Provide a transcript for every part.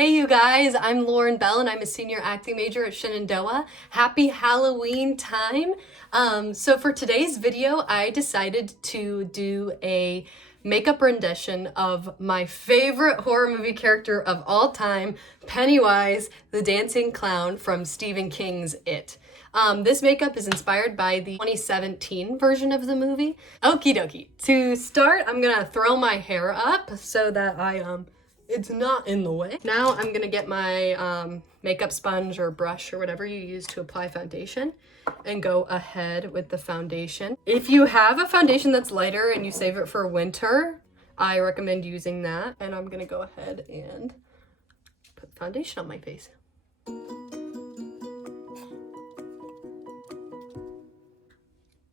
Hey you guys, I'm Lauren Bell and I'm a senior acting major at Shenandoah. Happy Halloween time. So for today's video, I decided to do a makeup rendition of my favorite horror movie character of all time, Pennywise, the dancing clown from Stephen King's It. This makeup is inspired by the 2017 version of the movie. Okie dokie. To start, I'm gonna throw my hair up so that it's not in the way. Now I'm gonna get my makeup sponge or brush or whatever you use to apply foundation and go ahead with the foundation. If you have a foundation that's lighter and you save it for winter, I recommend using that. And I'm gonna go ahead and put foundation on my face.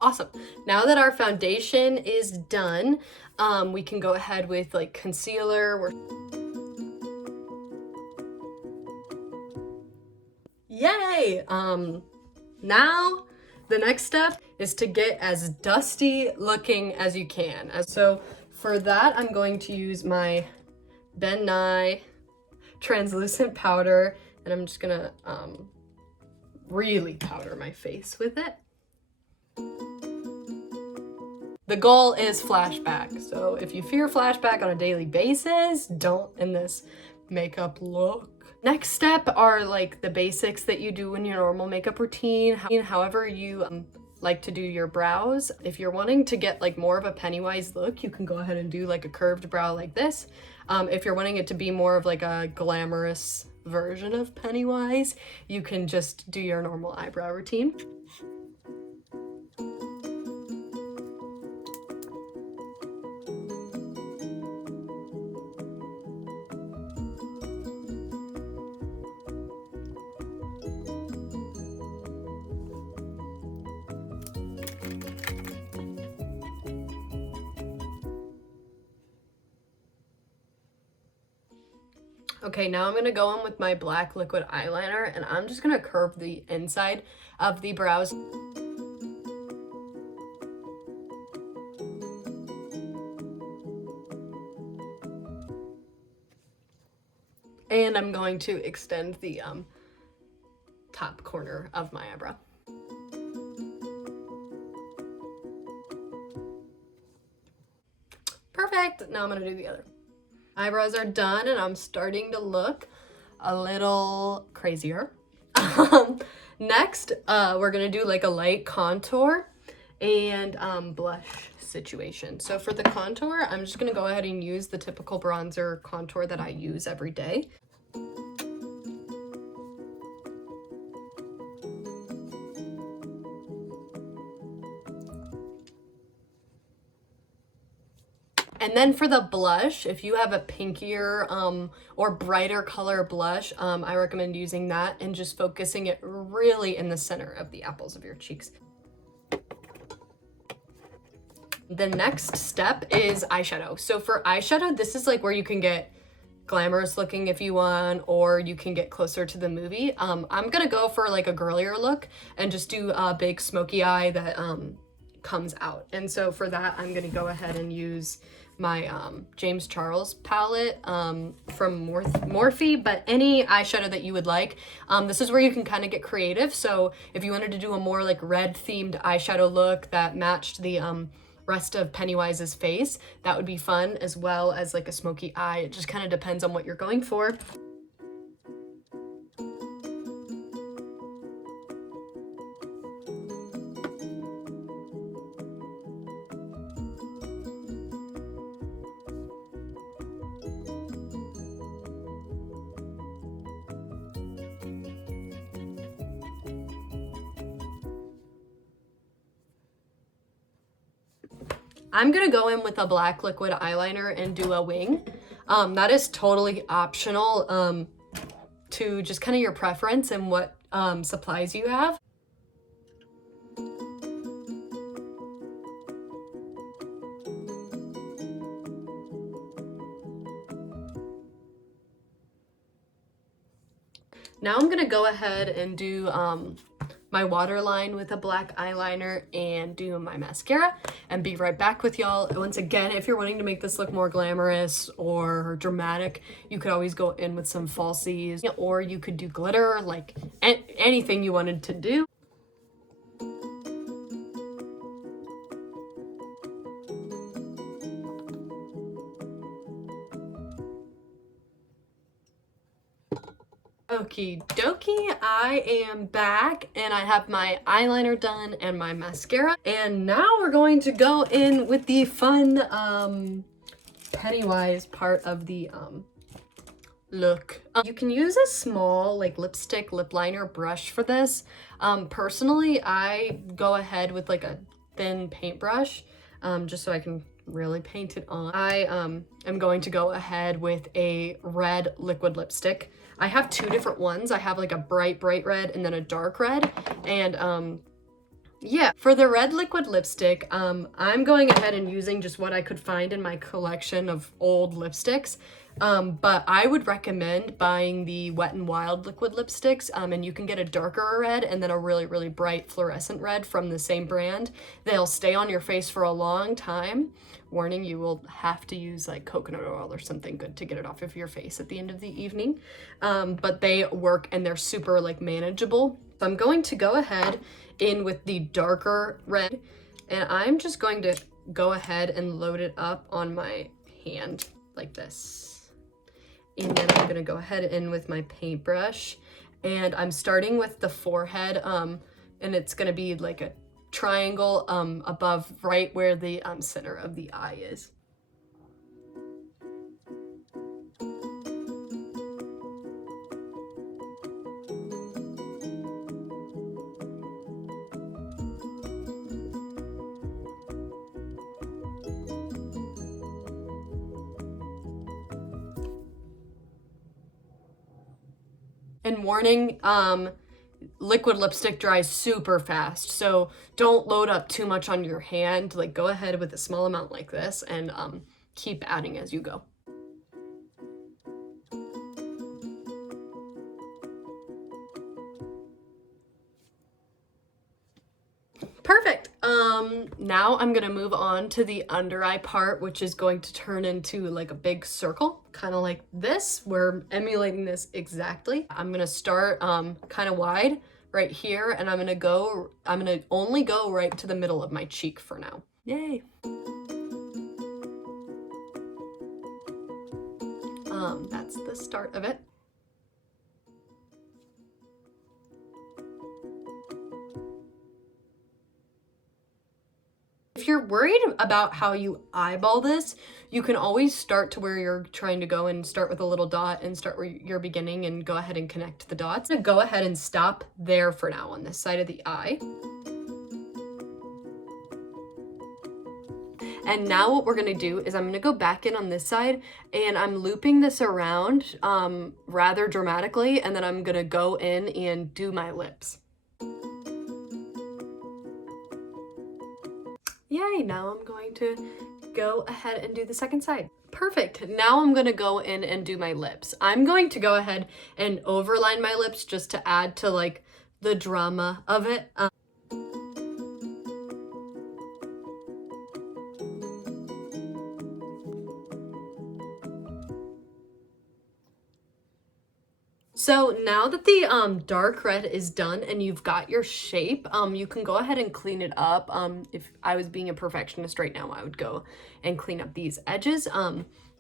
Awesome. Now that our foundation is done, we can go ahead with like concealer. Yay! Now the next step is to get as dusty looking as you can. So for that, I'm going to use my Ben Nye translucent powder, and I'm just gonna really powder my face with it. The goal is flashback, so if you fear flashback on a daily basis, don't in this makeup look. Next step are like the basics that you do in your normal makeup routine, however you like to do your brows. If you're wanting to get like more of a Pennywise look, you can go ahead and do like a curved brow like this. If you're wanting it to be more of like a glamorous version of Pennywise, you can just do your normal eyebrow routine. Okay, now I'm gonna go in with my black liquid eyeliner and I'm just gonna curve the inside of the brows. And I'm going to extend the top corner of my eyebrow. Perfect, now I'm gonna do the other. Eyebrows are done and I'm starting to look a little crazier. Next, we're gonna do like a light contour and blush situation. So for the contour, I'm just gonna go ahead and use the typical bronzer contour that I use every day. And then for the blush, if you have a pinkier or brighter color blush, I recommend using that and just focusing it really in the center of the apples of your cheeks. The next step is eyeshadow. So for eyeshadow, this is like where you can get glamorous looking if you want, or you can get closer to the movie. I'm gonna go for like a girlier look and just do a big smoky eye that comes out. And so for that, I'm gonna go ahead and use my James Charles palette from Morphe, but any eyeshadow that you would like. This is where you can kind of get creative. So if you wanted to do a more like red themed eyeshadow look that matched the rest of Pennywise's face, that would be fun, as well as like a smoky eye. It just kind of depends on what you're going for. I'm gonna go in with a black liquid eyeliner and do a wing. That is totally optional to just kind of your preference and what supplies you have. Now I'm gonna go ahead and do my waterline with a black eyeliner and do my mascara and be right back with y'all. Once again, if you're wanting to make this look more glamorous or dramatic, you could always go in with some falsies, or you could do glitter, like anything you wanted to do. Okie dokie, I am back and I have my eyeliner done and my mascara. And now we're going to go in with the fun Pennywise part of the look. You can use a small like lipstick lip liner brush for this. Personally, I go ahead with like a thin paintbrush just so I can really paint it on. I am going to go ahead with a red liquid lipstick. I have two different ones. I have like a bright red and then a dark red. And yeah, for the red liquid lipstick, I'm going ahead and using just what I could find in my collection of old lipsticks. But I would recommend buying the Wet n Wild liquid lipsticks, and you can get a darker red and then a really bright fluorescent red from the same brand. They'll stay on your face for a long time. Warning, you will have to use like coconut oil or something good to get it off of your face at the end of the evening. But they work and they're super like manageable. So I'm going to go ahead in with the darker red, and I'm just going to go ahead and load it up on my hand like this. And then I'm gonna go ahead in with my paintbrush, and I'm starting with the forehead, and it's gonna be like a triangle above right where the center of the eye is. And warning, liquid lipstick dries super fast, so don't load up too much on your hand. Like, go ahead with a small amount like this and keep adding as you go. Perfect. Now I'm gonna move on to the under eye part, which is going to turn into like a big circle, kind of like this. We're emulating this exactly. I'm gonna start kind of wide right here, and I'm gonna only go right to the middle of my cheek for now. Yay. That's the start of it. If you're worried about how you eyeball this, you can always start to where you're trying to go and start with a little dot and start where you're beginning and go ahead and connect the dots. I'm gonna go ahead and stop there for now on this side of the eye. And now what we're gonna do is I'm gonna go back in on this side, and I'm looping this around rather dramatically, and then I'm gonna go in and do my lips. Yay, now I'm going to go ahead and do the second side. Perfect. Now I'm gonna go in and do my lips. I'm going to go ahead and overline my lips just to add to like the drama of it. So now that the dark red is done and you've got your shape, you can go ahead and clean it up. If I was being a perfectionist right now, I would go and clean up these edges.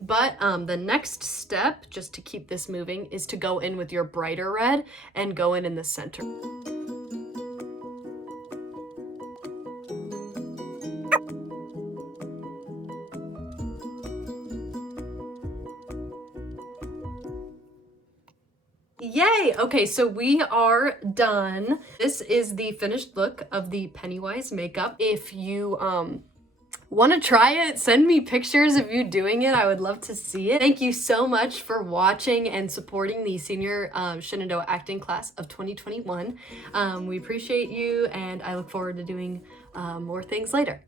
But the next step, just to keep this moving, is to go in with your brighter red and go in the center. Yay! Okay, so we are done. This is the finished look of the Pennywise makeup. If you want to try it, send me pictures of you doing it. I would love to see it. Thank you so much for watching and supporting the senior Shenandoah acting class of 2021. We appreciate you, and I look forward to doing more things later.